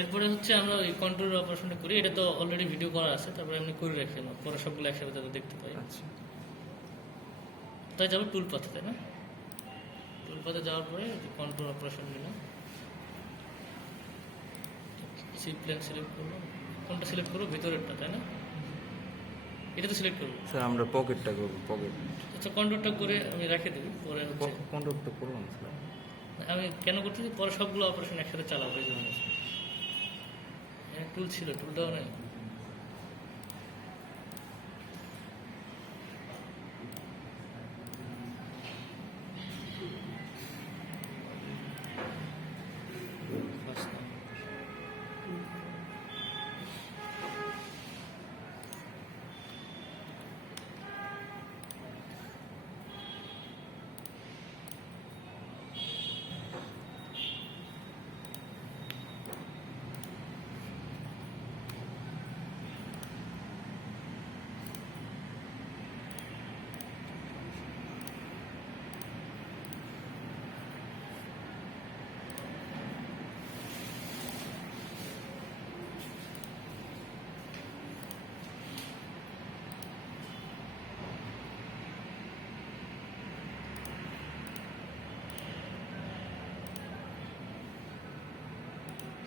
এরপরে হচ্ছে আমরা এই কন্ট্রোল অপারেশনটা করি, এটা তো অলরেডি ভিডিও করা আছে, তারপরে আমি করে রাখি না, পরে সবগুলো একসাথে যাতে দেখতে পাই। আচ্ছা, তাই যাবো টুল পাথে, তাই না? টুল পাথে যাওয়ার পরে কন্ট্রোল অপারেশন নিলাম, সি প্লেন সিলেক্ট করলাম। কোনটা সিলেক্ট করবো? ভিতরেরটা, তাই না? এটা তো সিলেক্ট করবো। স্যার আমরা পকেটটা করবো, পকেট। আচ্ছা, কন্ট্রোলটা করে আমি রেখে দেবো, পরে হচ্ছে কন্ট্রোলটা করলাম স্যার। আমি কেন করতেছি, পরে সবগুলো অপারেশন একসাথে চালাবো এই জন্য। টুল ছিল, টুলটাও নেই।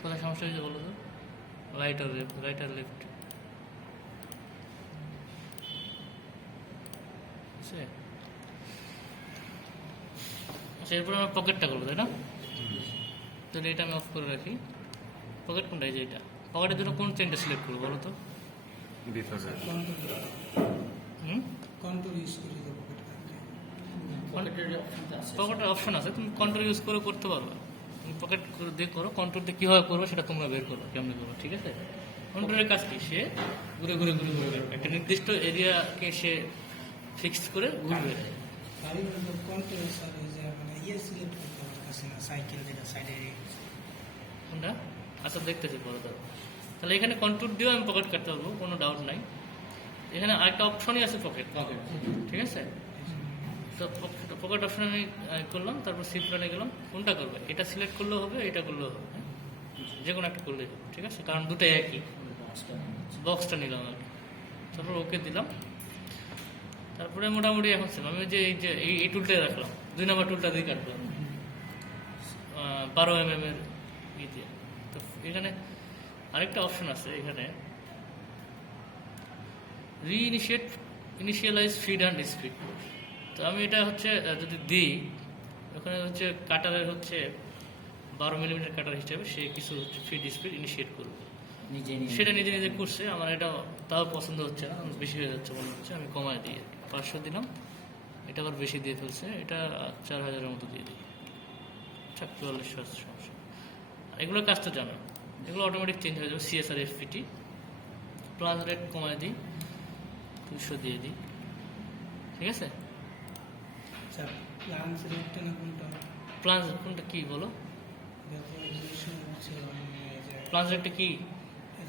কোথায় সমস্যা হয়েছে বলো তো? রাইট আর লেফট, রাইট আর লেফট। আচ্ছা, এরপর আমরা পকেটটা করবো, তাই না? তাহলে এটা আমি অফ করে রাখি। পকেট কোনটা? এই যে এটা। পকেটের জন্য কোন চেনটা সিলেক্ট করবো বলো তো? ভিতরে কন্ট্রোল ইউজ করে পকেটের অপশন আছে, তুমি কন্ট্রোল ইউজ করে করতে পারবে। তুমি পকেট করে দিয়ে করো, কন্ট্রোল দিয়ে কীভাবে করবো সেটা তোমরা বের করো, কেমনি করো, ঠিক আছে? কন্ট্রোলের কাজ কি? সে ঘুরে ঘুরে ঘুরে ঘুরে একটা নির্দিষ্ট এরিয়াকে সে ফিক্সড করে ঘুরবে। কন্ট্রোল স্যার ওই যে মানে ইয়ে সিলেক্ট করতে পারতেছি না, সাইকেল যেটা সাইডে। কোনটা? আচ্ছা, দেখতেছি পরে দাও। তাহলে এখানে কন্ট্রোল দিয়েও আমি পকেট কাটতে পারবো, কোনো ডাউট নাই। এখানে আরেকটা অপশনই আছে, পকেট। ঠিক আছে, তো পকেট অপশন আমি করলাম, তারপর সি প্ল্যানে গেলাম। কোনটা করবে? এটা সিলেক্ট করলেও হবে, এটা করলেও হবে, হ্যাঁ? যে কোনো একটা করলেই হবে, ঠিক আছে? কারণ দুটোই একই। বক্সটা নিলাম আর কি, তারপর ওকে দিলাম। তারপরে মোটামুটি এখন সেম। আমি যে এই টুলটাই রাখলাম, 2 নম্বর টুলটা দিয়ে কাটলাম 12 mm এর ই দিয়ে। তো এখানে আরেকটা অপশন আছে, এখানে ইনিশিয়ালাইজ ফিড অ্যান্ড স্পিড। তো আমি এটা হচ্ছে যদি দিই, ওখানে হচ্ছে কাটারের হচ্ছে 12 mm কাটার হিসেবে সে কিছু হচ্ছে ফিড স্পিড ইনিশিয়েট করবে, সেটা নিজে নিজে করছে। আমার এটা তাও পছন্দ হচ্ছে না, বেশি হয়ে যাচ্ছে মনে হচ্ছে, আমি কমায় দিই। 500 দিলাম, এটা আবার বেশি দিয়ে ফেলছে, এটা 4000-এর মতো দিয়ে দিই। 4400 সমস্যা। এগুলোর কাজ তো জানো, এগুলো অটোমেটিক চেঞ্জ হয়ে যাবে। CSR FPT প্লাস রেট কমায় দিই, 200 দিয়ে দিই, ঠিক আছে? স্যার প্ল্যান সিলেক্ট না কোনটা? প্লাস কোনটা কি বলো? ছিল প্লাস রেটটা কি?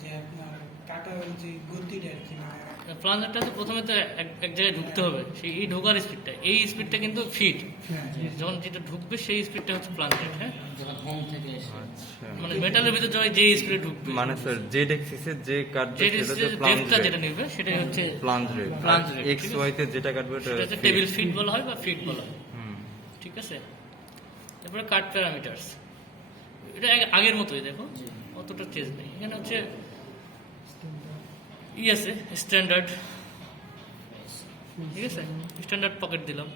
যে আপনার কাটার যে গতিটা আর কি, প্লানজারটা তো প্রথমে তো এক জায়গায় ঢুকতে হবে, সেই এই ঢোকার স্পিডটা, এই স্পিডটা কিন্তু ফিট। যখন যেটা ঢুকবে সেই স্পিডটা হচ্ছে প্লানজার, হ্যাঁ? মানে মেটালের ভিতর যে স্পিডে ঢুকবে, মানে স্যার জেড এক্সিসে যে কাটবে সেটা ডেপথটা যেটা নেবে সেটাই হচ্ছে plunge rate. Plunge rate. X Y তে যেটা কাটবে সেটা হচ্ছে টেবিল ফিট বলা হয় বা ফিট বলা হয়, ঠিক আছে? তারপরে কাট প্যারামিটারস, এটা আগের মতোই, দেখো অতটা চেঞ্জ নেই। এখানে হচ্ছে ই আছে স্ট্যান্ডার্ড, ঠিক আছে? স্ট্যান্ডার্ড পকেট দিলাম।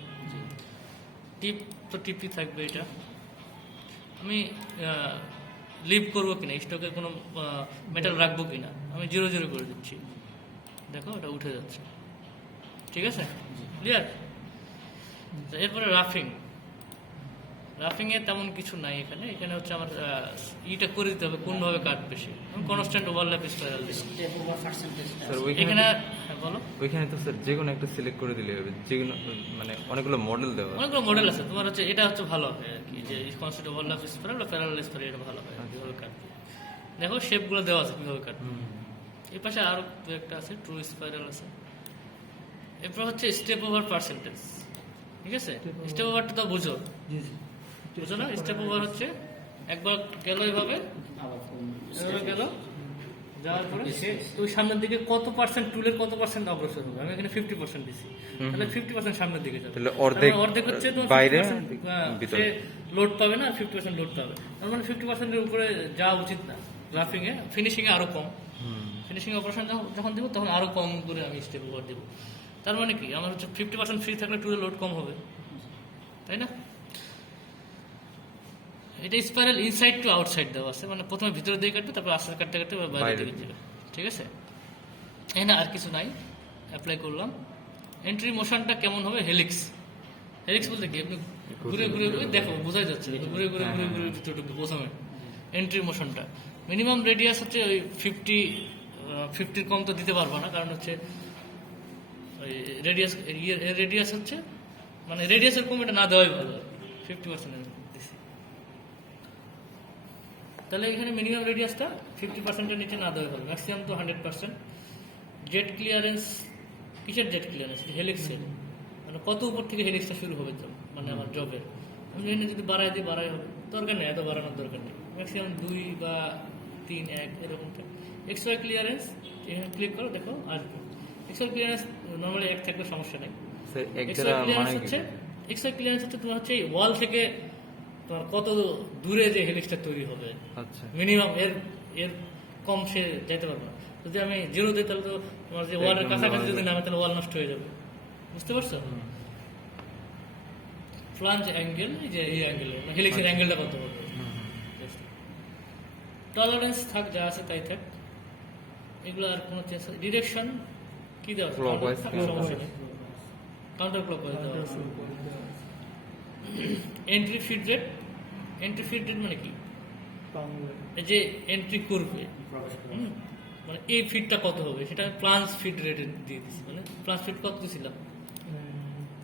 টিপ তো টিপই থাকবে। এটা আমি লিভ করবো কিনা, স্টকে কোনো মেটাল রাখবো কিনা, আমি 0-0 করে দিচ্ছি। দেখো এটা উঠে যাচ্ছে, ঠিক আছে? ক্লিয়ার? এরপরে রাফিংয়ে তেমন কিছু নাই এখানে। এখানে হচ্ছে আমার ইটা করে দিতে হবে কোনভাবে কাটবে সে। আমি কনস্ট্যান্ট ওভারল্যাপ স্পাইরাল দিলাম স্যার। এখানে। হ্যাঁ বলো। ওইখানে তো স্যার যে কোনো একটা সিলেক্ট করে দিলে হবে, যে কোনো মানে অনেকগুলো মডেল দেওয়া আছে। অনেকগুলো মডেল আছে, তোমার হচ্ছে এটা হচ্ছে ভালো হবে আর কি, যে কনস্ট্যান্ট ওভারল্যাপ স্পাইরাল বা প্যারালাল স্পাইরাল, এটা ভালো হয় কীভাবে কাটবে। দেখো শেপগুলো দেওয়া আছে কীভাবে কাটবে। এই পাশে আরও একটা আছে, ট্রু স্পাইরাল আছে। এরপর হচ্ছে স্টেপ ওভার পার্সেন্টেজ, ঠিক আছে? স্টেপ ওভারটা তো বুঝো না? স্টেপ ওভার হচ্ছে একবার গেল এভাবে, এভাবে গেল, যাওয়ার পরে সে ওই সামনের দিকে কত পার্সেন্ট টুলের কত পার্সেন্ট অগ্রসর হবে, আমি এখানে 50% দিচ্ছি, তাহলে 50% সামনের দিকে যাবে, তাহলে অর্ধেক অর্ধেক হচ্ছে তো বাইরে, 50% ভিতরে। সে লোড পাবে না, 50% লোড পাবে, তার মানে 50% এর উপরে যাওয়া উচিত না। গ্রাফিং এ ফিনিশিং এ আরো কম, ফিনিশিং অপারেশন যখন দেবো তখন আরো কম করে আমি স্টেপ ওভার দেবো। তার মানে কি আমার হচ্ছে 50% ফ্রি থাকলে টুলের লোড কম হবে, তাই না? এটা স্পাইরাল ইনসাইড টু আউটসাইড দেওয়া আছে, মানে প্রথমে ভিতরে দিকে কাটবে, তারপর আস্তে কাটতে কাটতে বাইরে বাইরে। দিকে যাবে, ঠিক আছে? এখানে আর কিছু নাই, অ্যাপ্লাই করলাম। এন্ট্রি মোশনটা কেমন হবে? হেলিক্স। হেলিক্স বলতে কি, আপনি ঘুরে ঘুরে ঘুরে দেখো, বোঝাই যাচ্ছে ঘুরে ঘুরে ঘুরে ঘুরে ভিতরে ঢুকবে প্রথমে। এন্ট্রি মোশনটা মিনিমাম রেডিয়াস হচ্ছে ওই 50 কম তো দিতে পারবো না, কারণ হচ্ছে ওই রেডিয়াস হচ্ছে মানে রেডিয়াসের কম এটা না দেওয়াই ভালো, 50% দিচ্ছি। তাহলে এখানে মিনিমাম রেডিয়াসটা 50%-এর নিচে না দেওয়া ভালো, ম্যাক্সিমাম তো 100%। জেট ক্লিয়ারেন্স, কিসের জেট ক্লিয়ারেন্স? হেলিক্সের, মানে কত উপর থেকে হেলিক্সটা শুরু হবে তো, মানে আমার জবের। আমি এখানে যদি বাড়াই দিই, বাড়াই হবে, দরকার নেই, এত বাড়ানোর দরকার নেই, ম্যাক্সিমাম 2 বা 3, 1 এরকম থাকে। এক্সওয়াই ক্লিয়ারেন্স এখানে ক্লিক করো, দেখো আসবে। এক্সওয়াই ক্লিয়ারেন্স নর্মালি 1 থাকলে সমস্যা নেই। এক এক্সওয়াই দ্বারা ক্লিয়ারেন্স মানে হচ্ছে, কি? এক্সওয়াই ক্লিয়ারেন্স হচ্ছে তোমার হচ্ছে ওয়াল থেকে তোমার কত দূরে যে হেলিক্সটা তৈরি হবে, আচ্ছা, মিনিমাম এর এর কম সে যেতে পারবে না। যদি আমি 0 দিই তাহলে তো তোমার যে ওয়ালের একদম কাছাকাছি wall যদি নামে তাহলে ওয়াল নষ্ট হয়ে যাবে, বুঝতে পারছো? ফ্লাঞ্জ অ্যাঙ্গেল, এই যে এই অ্যাঙ্গেল, হেলিক্সের অ্যাঙ্গেলটা কত হবে। টলারেন্স থাক, যা আছে তাই থাক, এগুলো আর কোনো চেঞ্জ। ডিরেকশন কি দেওয়া আছে? Clockwise, সমস্যা নেই, কাউন্টার ক্লকওয়াইজ দেওয়া আছে। Entry feed rate, entry feed rate মানে কি? এই যে এন্ট্রি করবে, মানে এই ফিডটা কত হবে সেটা প্লান্স ফিড রেটে দিয়ে দিচ্ছি, মানে প্লান্স ফিড কত দিয়েছিলাম?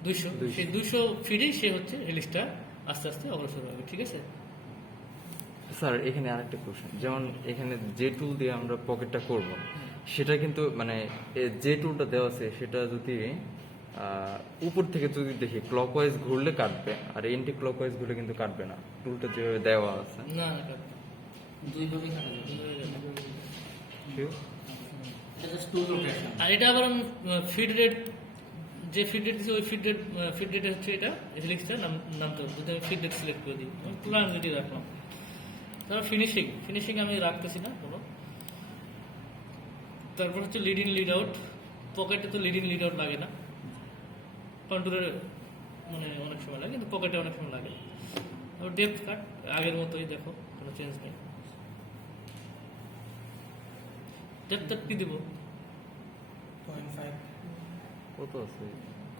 200। সেই 200 ফিডেই সে হচ্ছে হেলিক্সটা আস্তে আস্তে অগ্রসর হবে, ঠিক আছে? স্যার এখানে আরেকটা কোশ্চেন, যেমন এখানে যে টুল দিয়ে আমরা পকেটটা করব, সেটা কিন্তু মানে যে টুলটা দেওয়া আছে সেটা যদি উপর থেকে যদি দেখি ক্লকওয়াইজ ঘুরলে কাটবে, আর এন্টি ক্লকওয়াইজ ঘুরলে কিন্তু কাটবে না, টুলটা যেভাবে দেওয়া আছে। না না কাটবে। দুইভাবেই কাটা যাবে। Sure? এটা জাস্ট টু রোটেশন। আর এটা আবার ফিড রেট, যে ফিড রেট দিচ্ছে ওই ফিড রেট হচ্ছে এটা হেলিক্সটার নামতে হবে। যদি আমি ফিড রেট সিলেক্ট করে দিই, আমি প্লান যদি রাখলাম, তারপর ফিনিশিং আমি রাখতেছি না কোনো। তারপর হচ্ছে লিড ইন লিড আউট, পকেটে তো লিড ইন লিড আউট লাগে না, কন্ট্রোলে মানে অনেক সময় লাগে, কিন্তু পকেটে অনেক সময় লাগে। তারপর ডেপথ কাট আগের মতোই, দেখো কোনো চেঞ্জ নেই। ডেপথ কাট কি দিব? 0.5 কত আছে?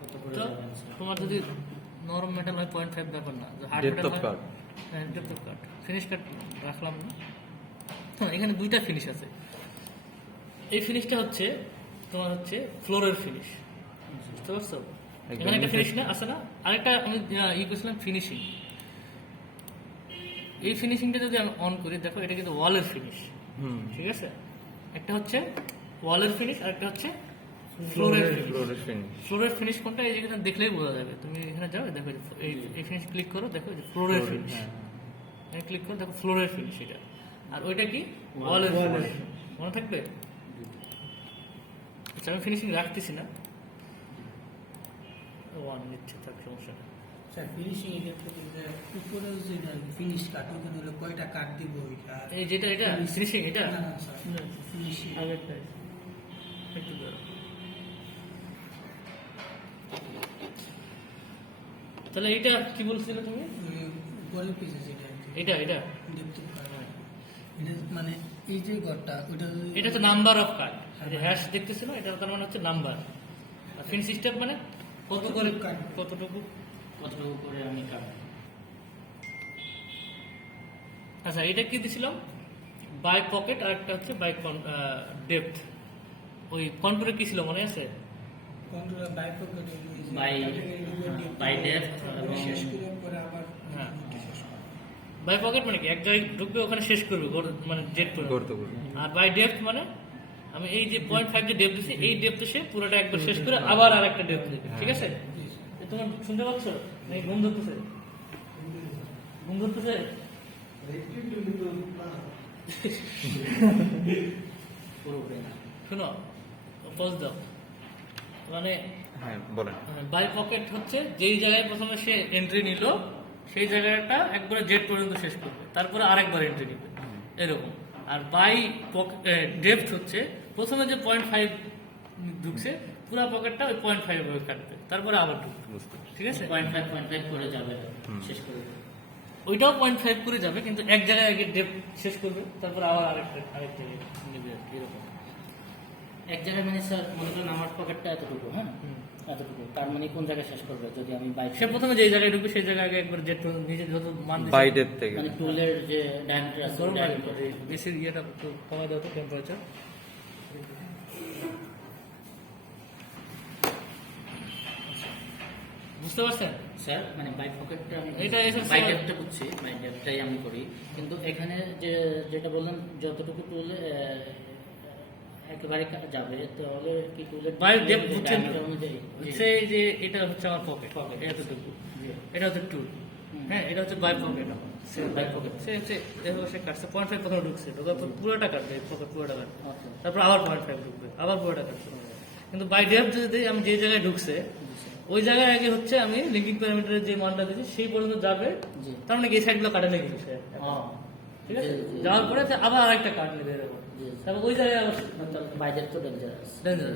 কত করে তো যাবেন স্যার? তোমার যদি নরম মেটাল হয় 0.5 ব্যাপার না, হার্ড Depth মেটাল of হয় cut. হ্যাঁ ডেপথ অফ কাট। ফিনিশ কাট রাখলাম না, হ্যাঁ এখানে 2টা ফিনিশ আছে। এই ফিনিশটা হচ্ছে তোমার হচ্ছে ফ্লোরের ফিনিশ, বুঝতে পারছো? একদম এখানে একটা নিচে। ফিনিশ না আছে না, আরেকটা আমি করছিলাম ফিনিশিং। এই ফিনিশিংটা যদি আমি অন করি, দেখো এটা কিন্তু ওয়ালের ফিনিশ, ঠিক আছে? একটা হচ্ছে ওয়ালের ফিনিশ আর একটা হচ্ছে ফ্লোরের ফিনিশ। ফ্লোরের ফিনিশ। ফ্লোরের ফিনিশ কোনটা, এই যেখানে দেখলেই বোঝা যাবে। তুমি এখানে যাও, দেখো এই ফিনিশ ক্লিক করো, দেখো যে ফ্লোরের ফিনিশ, এখানে ক্লিক করো, দেখো ফ্লোরের ফিনিশ এটা। আর ওইটা কি? ওয়ালের ফিনিশ, মনে থাকবে? আচ্ছা আমি ফিনিশিং রাখতেছি না, ওয়ান নিচ্ছে, থাক সমস্যা নেই। স্যার ফিনিশিং এর ক্ষেত্রে যে উপরে যে ফিনিশ কাট ওখানে হলো কয়টা কাট দিব ওইটা? এই যেটা এটা ফিনিশিং, এটা না না স্যার ফিনিশিং আগেরটা একটু দাঁড়াও। তাহলে এটা কি বলছিলে তুমি? উপরে পিছে যেটা এটা এটা ডেপথ কাট, এটা মানে এই যে ঘরটা ওইটা এটা তো নাম্বার অফ কাট, হ্যাশ দেখতেছিল, এটা তার মানে হচ্ছে নাম্বার। আর ফিন সিস্টেম মানে কত করে কাট, কতটুকু। কতটুকু করে আমি কাটবো? আচ্ছা এটা কি দিছিলাম? বাই পকেট, আর একটা হচ্ছে বাই ডেপথ। ওই কন্ট্রোলে কি ছিল মনে আছে? Control by pocket by depth এবং শেষ করে পরে আবার হ্যাঁ বাই পকেট মানে কি এক জায়গায় ঢুকবে ওখানে শেষ করবে, মানে ডেট করে। গর্ত করবে। আর বাই ডেপথ মানে আমি এই যে 0.5 যে ডেপথ দিছি, এই ডেপথে সে পুরোটা একবার শেষ করে আবার আর একটা ডেপথ দেবে, ঠিক আছে? এ তোমার শুনতে পাচ্ছ? এই ঘুম ধরতেছে, ঘুম ধরতেছে। পুরোপুরি না। শোনো, পজ দাও। মানে হ্যাঁ বলেন। বাই পকেট হচ্ছে যেই জায়গায় প্রথমে সে এন্ট্রি নিল সেই জায়গাটা একবারে জেড পর্যন্ত শেষ করবে, তারপরে আরেকবার এন্ট্রি নিবে, এরকম। আর বাই ডেপথ হচ্ছে প্রথমে যে 0.5 ঢুকছে পুরো পকেটটা ওই 0.5 ভাবে কাটবে, তারপরে আবার ঢুকবে, বুঝতে পারছি। ঠিক আছে? 0.5 করে যাবে, শেষ করে দেবে। ওইটাও 0.5 করে যাবে, কিন্তু এক জায়গায় আগে ডেপথ শেষ করবে, তারপর আবার আরেক জায়গায় নেবে আর কি, এরকম। এক জায়গায় মানে স্যার মনে করেন আমার পকেটটা এতটুকু, হ্যাঁ এতটুকু, তার মানে কোন জায়গায় শেষ করবে যদি আমি বাইক সে প্রথমে যেই জায়গায় ঢুকবে সেই জায়গায় আগে একবার জেড পর্যন্ত নিজে যত মান দিছে- বাই ডেপ থেকে মানে টুলের যে ডায়ামিটার আছে গরম লাগে, diameter, বেশির ইয়েটা একটু কমাই দাও তো, টেম্পারেচার। বুঝতে পারছেন? স্যার মানে বাই পকেটটা আমি এটা এসে বাই স্যার- ডেপটা বুঝছি, বাই ডেপটাই আমি করি, কিন্তু এখানে যে যেটা বললাম যতটুকু টুলে একেবারে যাবে তাহলে কি টুলের বাই ডেপথ বুঝছেন তো? অনুযায়ী হচ্ছে এই যে এটা হচ্ছে আমার পকেট, Pocket। এতটুকু, জি। এটা হচ্ছে টুল, হ্যাঁ, এটা হচ্ছে বাই পকেট। By pocket. সে হচ্ছে দেখো সে কাটছে 0.5 প্রথমে ঢুকছে, ঢোকার পর পুরোটা কাটবে, পকেট পুরোটা কাটবে, আচ্ছা। তারপর আবার 0.5 ঢুকবে, আবার পুরোটা কাটবে। কিন্তু বাই ডেপ যদি আমি যে জায়গায় ঢুকছে ওই জায়গায় আগে হচ্ছে আমি লিঙ্কিং প্যারামিটারের যে মানটা দিয়েছি সেই পর্যন্ত যাবে, জি। তার মানে কি এই সাইডগুলো কাটে নাকি সে, ঠিক আছে? যাওয়ার পরে সে আবার আরেকটা কাট নেবে এরকম, জি। তারপর ওই জায়গায় আবার বাই ডেপ তো ডেঞ্জারাস,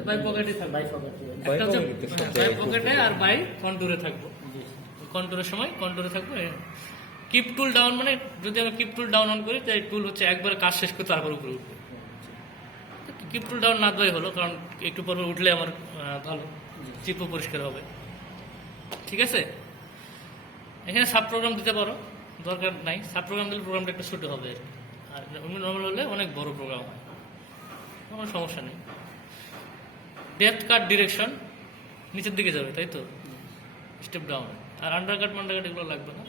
বাই পকেটে থাকবে, বাই পকেট। বাই একটা হচ্ছে পকেটে সব বাই জায়গায় পকেটে আর বাই কন্টুরে থাকবো, জি কন্ট্রোলের সময় কন্ট্রোলে থাকবো। কিপ টুল ডাউন মানে যদি আমি কিপ টুল ডাউন অন করি তাই টুল হচ্ছে একবারে কাজ শেষ করে তারপর উপরে উঠবে। কিপ টুল ডাউন না দেওয়াই হলো, কারণ একটু পর পর উঠলে আমার ভালো চিপও পরিষ্কার হবে, ঠিক আছে? এখানে সাব প্রোগ্রাম দিতে পারো, দরকার নাই। সাব প্রোগ্রাম দিলে প্রোগ্রামটা একটু ছোটো হবে আর অন্য নর্মাল হলে অনেক বড় প্রোগ্রাম হয়, কোনো সমস্যা নেই। ডেপথ কাট ডিরেকশন নিচের দিকে যাবে, তাই তো, স্টেপ ডাউন। আর আন্ডারকাট মান্ডারকাট এগুলো লাগবে না।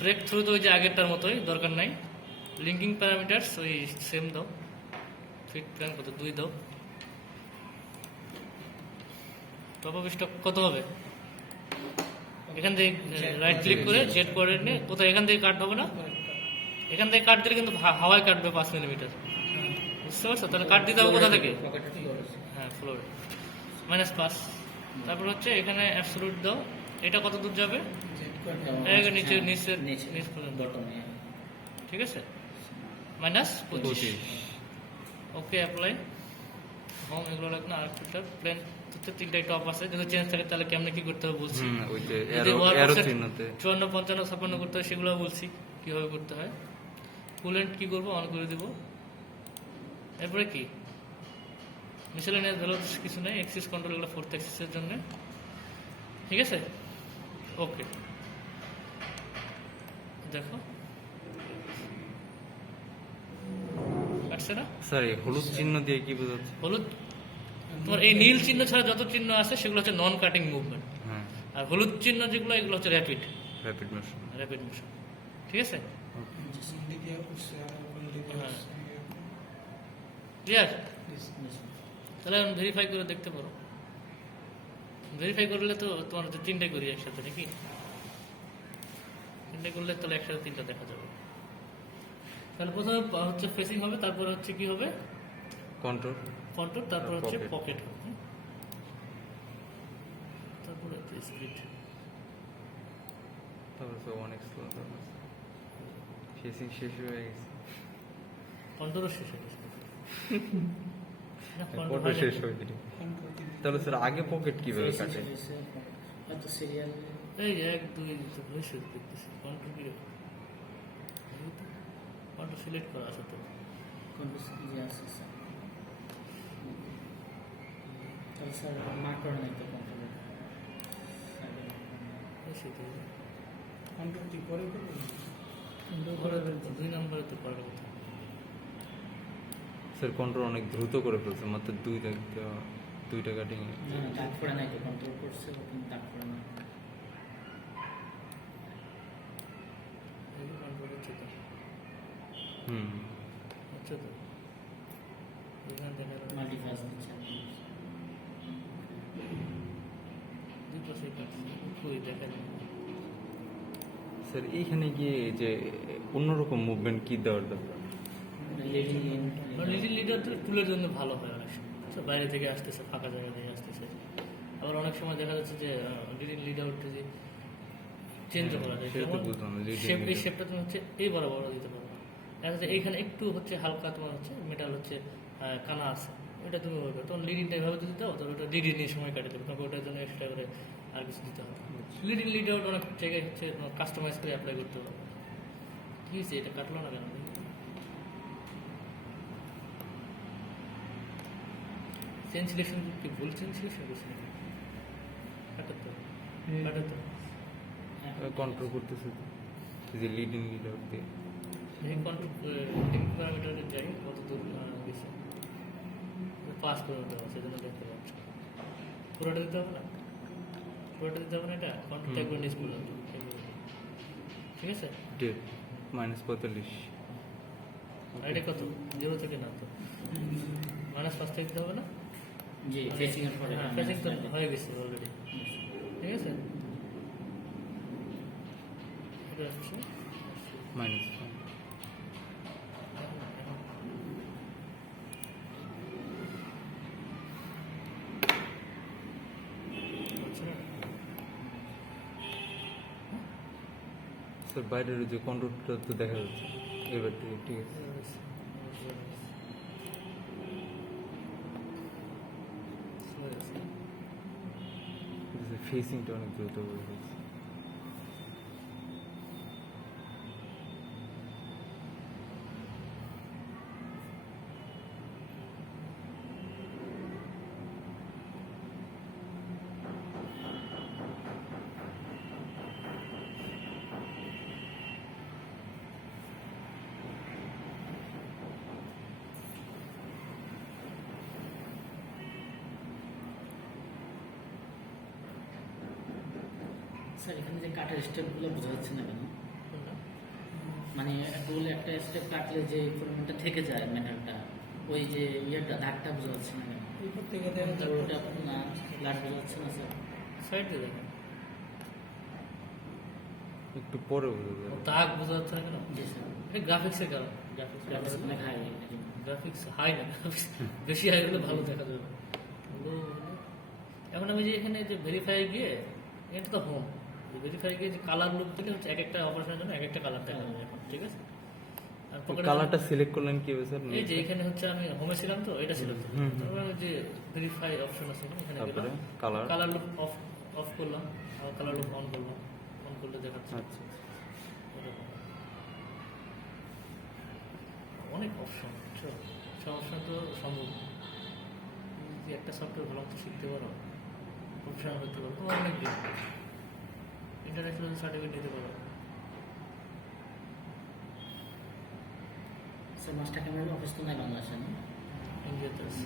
ব্রেক থ্রু তো ওই যে আগেরটার মতোই, দরকার নাই। লিঙ্কিং প্যারামিটার্স ওই সেম দাও, ফিট প্ল্যান কত 2 দাও। টপ অফ স্টক কত হবে? এখান থেকে রাইট ক্লিক করে জেড কোঅর্ডিনেট নিয়ে কোথায় এখান থেকে কাট হবে না, এখান থেকে কাট দিলে কিন্তু হাওয়ায় কাটবে 5 মিলিমিটার, বুঝতে পারছো? তাহলে কাট দিতে হবে কোথা থেকে? পকেটে ফ্লোর আছে। হ্যাঁ, ফ্লোর -5। তারপর হচ্ছে এখানে অ্যাবসলিউট দাও, এটা কত দূর যাবে? নিচে নিচ পর্যন্ত, বটমে ঠিক আছে? -25। ওকে, অ্যাপ্লাই। হোম এগুলো লাগবে না। আর একটা প্লেন হচ্ছে 3টাই টপ আছে, যদি চেঞ্জ থাকে তাহলে কেমনে কি করতে হবে বলছি। ওই যে যদি অ্যারো চিহ্নতে 54, 55, 56 করতে হয় সেগুলো বলছি কিভাবে করতে হয়। কুলেন্ট কি করবো, অন করে দিব। এরপরে কি মিসেলেনিয়াস ভ্যালু কিছু নেই, এক্সিস কন্ট্রোল এগুলো 4th এক্সিসের জন্য, ঠিক আছে? ওকে, দেখো কাটছে না? স্যার এই হলুদ চিহ্ন দিয়ে কি বোঝাচ্ছে? হলুদ, তোমার এই নীল চিহ্ন ছাড়া যত চিহ্ন আছে সেগুলো হচ্ছে নন কাটিং মুভমেন্ট, হ্যাঁ, আর হলুদ চিহ্ন যেগুলো এগুলো হচ্ছে র্যাপিড র্যাপিড মোশন। মোশন, ঠিক আছে? হ্যাঁ। ক্লিয়ার? তাহলে ভেরিফাই করে দেখতে পারো। ভেরিফাই করলে তো তোমার হচ্ছে 3টে করি একসাথে, নাকি? 3টে করলে তাহলে একসাথে 3টা দেখা যাবে। তাহলে প্রথমে হচ্ছে ফেসিং হবে, তারপর হচ্ছে কি হবে, কন্ট্রোল, কন্ট্রোল, তারপর আর হচ্ছে pocket। পকেট হবে, তারপরে হচ্ছে স্পিড। তারপর তো অনেক স্লো, ফেসিং শেষ হয়ে গেছে, কন্ট্রোলও শেষ হয়ে গেছে। না, contour ফটো হয়নি। শেষ হয়ে গেছে। তাহলে স্যার আগে পকেট কিভাবে কাটে? এত সিরিয়াল এই 1 2 হয়েছে দেখতেছি। কন্ট্রোল কি কন্ট্রোল সিলেক্ট করা আছে তো, কন্ডিশন যে আছে স্যার, তাহলে স্যার মার্ক করে নাই তো কন্ট্রোলের হয়েছে তো। কন্ট্রোল কি করে করবো? কন্ট্রোল করে 2 নম্বরে তো করার কথা। স্যার কন্ট্রোল অনেক দ্রুত করে ফেলছে, মাত্র 2টা কাটিং। না দাগ করে নাই তো, কন্ট্রোল করছে কিন্তু দাগ করে নাই। এই কন্ট্রোল হচ্ছে তো, হচ্ছে তো। এখানে দেখা যাবে মাল্টিফাস দিচ্ছে 2 পাশে কাটছে, কই দেখা যাবে। স্যার এইখানে গিয়ে যে অন্যরকম মুভমেন্ট কি দেওয়ার দরকার? লিটিল লিডার তো টুলের জন্য ভালো হয় অনেক সময়, তো বাইরে থেকে আসতেছে, ফাঁকা জায়গা থেকে আসতেছে। আবার অনেক সময় দেখা যাচ্ছে যে লিটিল লিডার যে চেঞ্জ করা যায়, সেটা তো বুঝলাম, leading শেপ, এই leader। শেপটা তুমি হচ্ছে এই বরাবর দিতে পারো না। দেখা যাচ্ছে এইখানে একটু হচ্ছে হালকা তোমার হচ্ছে মেটাল হচ্ছে কানা আছে, ওটা তুমি বলবে তখন লিডিংটা এভাবে যদি দাও তবে ওটা লিডিং নিয়ে সময় কাটে দেবে, তোমাকে ওটার জন্য এক্সট্রা করে আর কিছু দিতে হবে। লিডিং লিডার অনেক জায়গায় হচ্ছে কাস্টমাইজ করে অ্যাপ্লাই করতে হবে। কি হয়েছে, এটা কাটলো না কেন? চেন সিলেকশন কি ভুল চেন সিলেকশন করছি নাকি? কাটাতে হবে, কাটাতে হবে। কন্ট্রোল করতেছে তো। এই যে লিডিং লিডার দিয়ে দেখি কন্ট্রোল লিমিট প্যারামিটারে যাই কত দূর গেছে, পাস করে নিতে হবে, সেজন্য দেখতে পাচ্ছি। পুরোটা দিতে হবে না, পুরোটা দিতে হবে না, এটা কন্ট্রোল একবার নিচ পর্যন্ত, ঠিক আছে? ডেট -45। আর এটা কত, 0 থেকে না তো -5 থেকে দিতে হবে না? জি, ফেসিং এর পরে হ্যাঁ, ফেসিং তো হয়ে গেছে অলরেডি, ঠিক আছে? এটা হচ্ছে -5। স্যার বাইরের ওই যে কন্ট্রোলটা তো দেখা যাচ্ছে এবার থেকে, ঠিক আছে। ফেসিংটা অনেক দ্রুত হয়ে গেছে। স্যার এখানে যে কাটার স্টেপগুলো বোঝা যাচ্ছে না কেন? মানে টুল একটা স্টেপ কাটলে যে পরিমাণটা থেকে যায় মেটালটা, ওই যে ইয়েটা দাগটা বোঝা যাচ্ছে না কেন? উপর থেকে দেখা তার যায় ওটা না লাট বোঝা যাচ্ছে না স্যার? সাইড দিয়ে দেখেন, একটু পরে বোঝা যাবে। দাগ বোঝা যাচ্ছে না কেন? জি স্যার, এটা গ্রাফিক্সের কারণ, গ্রাফিক্স অনেক হাই। গ্রাফিক্স হাই না, graphics বেশি হাই হলে ভালো দেখা যাবে। এখন আমি যে এখানে যে ভেরিফাই গিয়ে, এটা তো হোম, ভেরিফাই গিয়ে যে কালার লুক দিলে হচ্ছে এক একটা অপারেশনের জন্য এক একটা কালার দেখা যাবে এখন, ঠিক আছে? আর pocket- কালারটা সিলেক্ট করলেন কিভাবে স্যার? এই যে এখানে হচ্ছে আমি হোমে ছিলাম তো, এটা ছিল তো, হুম, হুম। তারপরে আমি যে ভেরিফাই অপশন আছে এখানে তারপরে গেলাম, colour. Colour look of of করলাম, আর কালার লুক অন করলাম, অন করলে দেখাচ্ছে আচ্ছা এরকম। অনেক অপশন, সব অপশন তো সম্ভব না। তুমি যদি একটা সফটওয়্যার ভালো মতো শিখতে পারো, প্রফেশনাল হতে পারো, তোমার অনেক দিন ইন্টারন্যাশনাল সার্টিফিকেট নিতে পারো। স্যার মাস্টার ক্যামেরার অফিস তো নাই বাংলাদেশে না? ইন্ডিয়াতে আছে।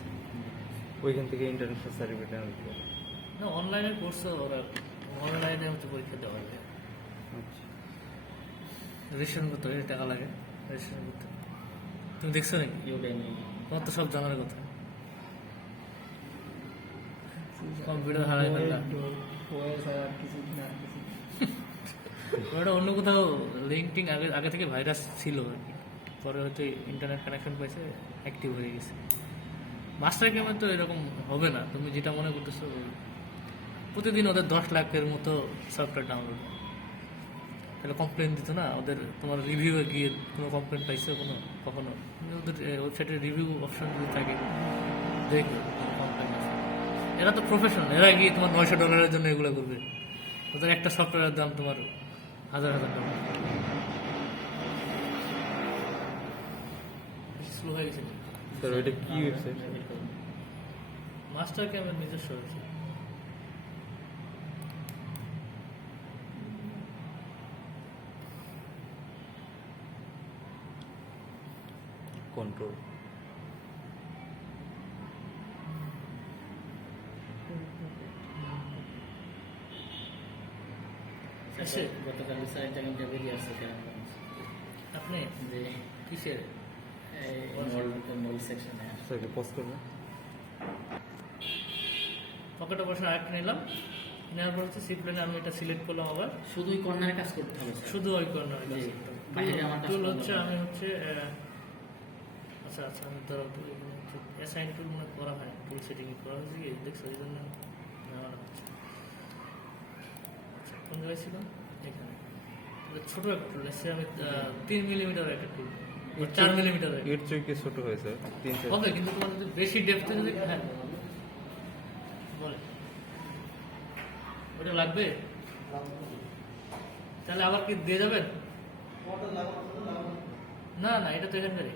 ওইখান থেকে ইন্টারন্যাশনাল সার্টিফিকেট আনতে পারে। না, অনলাইনের কোর্সও ওরা অনলাইনে হচ্ছে পরীক্ষা দেওয়া যায়। আচ্ছা, রেজিস্ট্রেশন করতে হয়, টাকা লাগে রেজিস্ট্রেশন করতে। তুমি দেখছো নাকি? ইউডেমি। তোমার তো সব জানার কথা। কম্পিউটার হারাই ফেললাম, ওটা অন্য কোথাও লিঙ্কটিং আগে আগে থেকে ভাইরাস ছিল আর কি, পরে হয়তো ইন্টারনেট কানেকশন পাইছে, অ্যাক্টিভ হয়ে গেছে। মাস্টার ক্যামেরা তো এরকম হবে না, তুমি যেটা মনে করতেছো। প্রতিদিন ওদের 10 লাখের মতো সফটওয়্যার ডাউনলোড, তাহলে কমপ্লেন দিত না ওদের, তোমার রিভিউয়ে গিয়ে কোনো কমপ্লেন পাইছো কখনো? ওদের ওয়েবসাইটের রিভিউ অপশন যদি থাকে, দেখবে কমপ্লেন আছে। এরা তো প্রফেশনাল, এরা গিয়ে তোমার $900 জন্য এগুলো করবে। ওদের একটা সফটওয়্যারের দাম তোমার হাজার টাকা। স্লো হয়ে গেছে। স্যার ওইটা কি ওয়েবসাইট? মাস্টার ক্যামেরার নিজস্ব হয়েছে। কন্ট্রোল। আছে গতকাল স্যার একটা কিন্তু বেরিয়ে আসছে কেমন আপনি যে কিসের মল সেকশনে স্যারকে পজ করবেন। পকেট অপারেশন আরেকটা নিলাম, নেওয়ার পর হচ্ছে সিপ্লেনে আমি এটা সিলেক্ট করলাম আবার, শুধুই কর্নারে কাজ করতে হবে স্যার। শুধু ওই কর্নার জি, বাইরে আমার কাজ টুল করা হচ্ছে দরকার আমি হচ্ছে আচ্ছা আচ্ছা আমি ধরো তো এখানে অ্যাসাইন টুল মনে হয় করা হয় টুল সেটিং করা হয়েছে কি দেখছো এই জন্য ঝামেলা হচ্ছে। আচ্ছা কোন জায়গায় ছিল এখানে তাহলে ছোট একটা টুল এসে আমি 3 মিলিমিটার একটা টুল 4 মিলিমিটার এর চেয়ে কি ছোট হয়েছে 3 হবে কিন্তু তোমার যদি বেশি ডেপথে যদি হ্যাঁ বলে ওটা লাগবে তাহলে আবার কি দিয়ে যাবেন না না এটা তো এখানকারই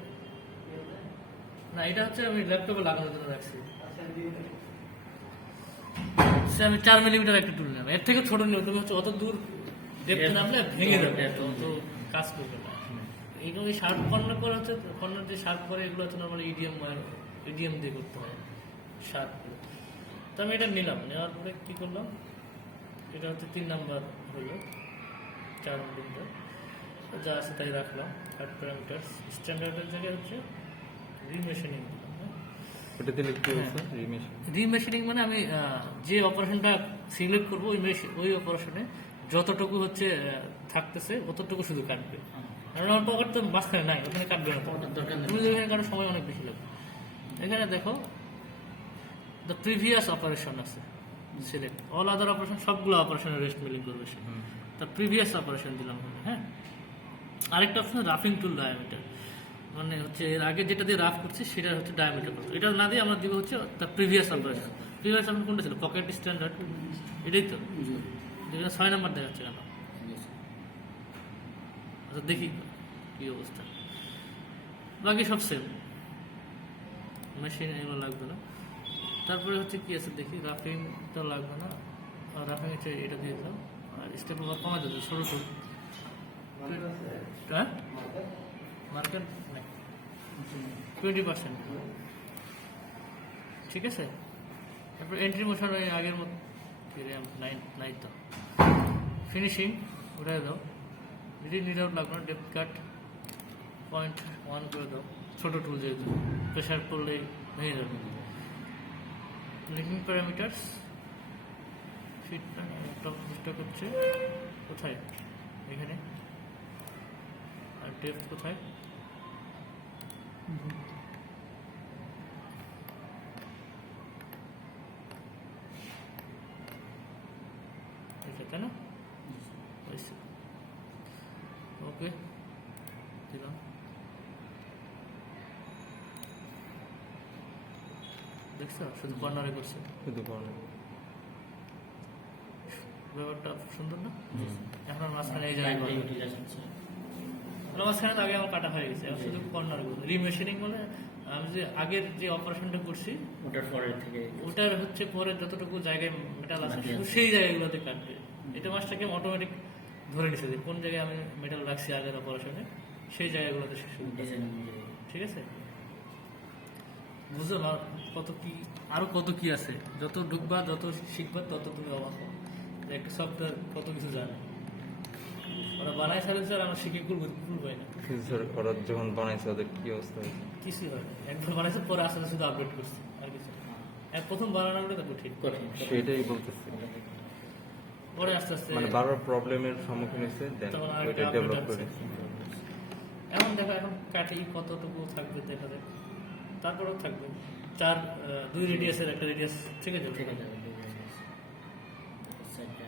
না এটা হচ্ছে আমি ল্যাপটপে লাগানোর জন্য রাখছি সে আমি 4 মিলিমিটার একটা টুল নেব এর থেকে ছোট নিও তুমি হচ্ছে অত দূর ডেপথে নামলে ভেঙে যাবে তো কাজ করবে না এইগুলো শার্প কর্নার করে হচ্ছে কর্নার যে শার্প করে এগুলো হচ্ছে নর্মালি ইডিএম দিয়ে করতে হয় শার্প করে তো আমি এটা নিলাম নেওয়ার পরে কী করলাম এটা হচ্ছে 3 নাম্বার হলো 4 মিলিমিটার যা আছে তাই রাখলাম কাট প্যারামিটার স্ট্যান্ডার্ডের জায়গায় হচ্ছে রিমেশিনিং দিলাম ওটা দিলে কি হচ্ছে রিমেশন রিমেশিনিং মানে আমি যে অপারেশনটা সিলেক্ট করবো ওই অপারেশনে যতটুকু হচ্ছে থাকতেছে অতটুকু শুধু কাটবে কারণ আমার পকেট তো মাঝখানে নাই ওখানে কাটবে না ওটার দরকার নেই। তুমি ওখানে কারো সময় অনেক বেশি লাগবে এখানে দেখো দ্য প্রিভিয়াস অপারেশন আছে সিলেক্ট অল আদার অপারেশন সবগুলো অপারেশনে রেস্ট মিলিং করবে সে তা প্রিভিয়াস অপারেশন দিলাম হলো হ্যাঁ আরেকটা অপশন রাফিং টুল ডায়ামিটার মানে হচ্ছে এর আগে যেটা দিয়ে রাফ করছি সেটা হচ্ছে ডায়ামিটার করতে এটা না দিয়ে আমরা দিব হচ্ছে তার প্রিভিয়াস অপারেশন প্রিভিয়াস অপারেশন কোনটা ছিল পকেট স্ট্যান্ডার্ড এটাই তো যেখানে 6 নাম্বার দেখাচ্ছে কেন আচ্ছা দেখি কি অবস্থা বাকি সব সেম মেশিন এগুলো লাগবে না তারপরে হচ্ছে কি আছে দেখি রাফিং তো লাগবে না আর রাফিং হচ্ছে এটা দিয়ে দিলাম আর স্টেপ ওভার কমা দেবে ছোটো ছোটো হ্যাঁ মার্কেট 20% ঠিক আছে তারপর এন্ট্রি মোশন ওই আগের মতো নাই তো ফিনিশিং ওটাই দাও যদি নিড আউট লাগলো ডেপথ কাট 0.1 করে দাও ছোটো টুল যেহেতু প্রেশার পড়লেই ভেঙে যাবে লিঙ্কিং প্যারামিটার্স ফিডব্যাক হচ্ছে কোথায় এখানে আর ডেপথ কোথায় এটা তাই না ওকে দিলাম দেখছো শুধু কর্নারে করছে শুধু কর্নার ব্যাপারটা সুন্দর না এখন আর মাঝখানে এই জায়গায় করবে। মাঝখানে তো আগে আমার কাটা হয়ে গেছে এখন শুধু কর্নার করবে রিমেশিনিং বলে আমি যে আগের যে অপারেশনটা করছি ওটার পরের থেকে ওটার হচ্ছে পরে যতটুকু জায়গায় মেটাল আছে বাকি শুধু আছে। সেই জায়গাগুলোতে কাটবে এটা মাছটাকে অটোমেটিক ধরে নিছে যে কোন জায়গায় আমি মেটাল রাখছি আগের অপারেশনে সেই জায়গাগুলোতে সে শুরু করবে। ডিজাইন অনুযায়ী ঠিক আছে বুঝো না কত কি আরো কত কি আছে যত ঢুকবা যত শিখবা তত তুমি অবাক হবে যে একটা সফটওয়্যার কত কিছু জানে ওরা বানায় ফেলে স্যার আমরা শিখে খুলবাই না স্যার ওরা যখন বানাইছে ওদের কি অবস্থা হয়েছে কিছুই হয় না। একবার বানাইছে পরে আস্তে আস্তে শুধু আপডেট করছে আর কিছু না। এক প্রথম বানানোটা কঠিন কঠিন সেটাই বলতেছি পরে আস্তে আস্তে মানে বারবার প্রবলেমের সম্মুখীন হয়েছে দেন তখন আর ওইটা একটা ডেভেলপ update করে আসছে। এখন দেখো এখন কাটি কতটুকু থাকবে দেখা যাক তারপরেও থাকবে 2 রেডিয়াসের একটা রেডিয়াস থেকে যাবে থেকে যাবে সাইডটা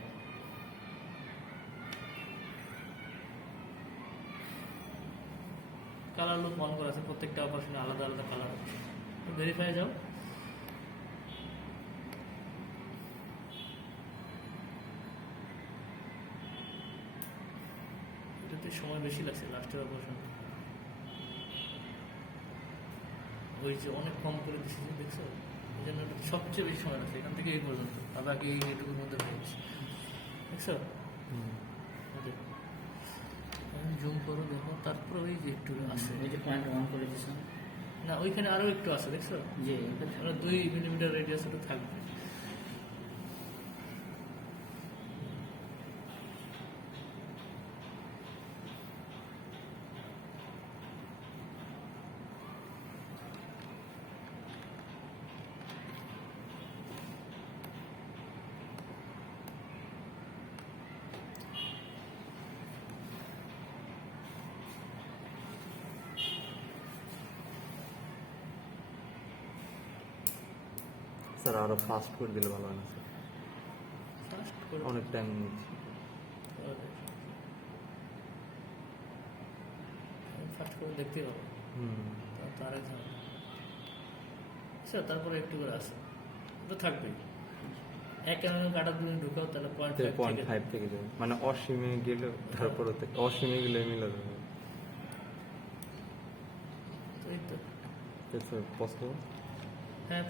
কালার লুপ অন করা আছে প্রত্যেকটা অপারেশনে আলাদা আলাদা কালার ভেরিফাই যাও এটাতে সময় বেশি লাগছে লাস্টের অপারেশন ওই যে অনেক কম করে দিচ্ছি যে দেখছো এই জন্য এটাতে সবচেয়ে বেশি সময় লাগছে এখান থেকে এই পর্যন্ত আর বাকি এই এটুকুর মধ্যে হয়ে গেছে দেখছো জুম করো দেখো তারপরে ওই যে একটু আছে ওই যে পয়েন্ট অন করে দিয়েছেন না ওইখানে আরো একটু আছে দেখছো যে ওরা 2 মিলিমিটার রেডিয়াস ওটা থাকবে স্যার আরো ফাস্ট করে দিলে ভালো হয় না স্যার? ফার্স্ট করে অনেক টাইম নিচ্ছে। ফার্স্ট করে দেখতে পাবো হুম। তার আচ্ছা, তারপরে একটু করে আছে তো থাকবেই। এক এমএম কাটা তুমি ঢুকাও তাহলে পয়েন্ট 0.5 থেকে যাবে, মানে অসীমে গেলে তারপরে অসীমে গেলে মিলে যাবে। এই তো পসিবল। হ্যাঁ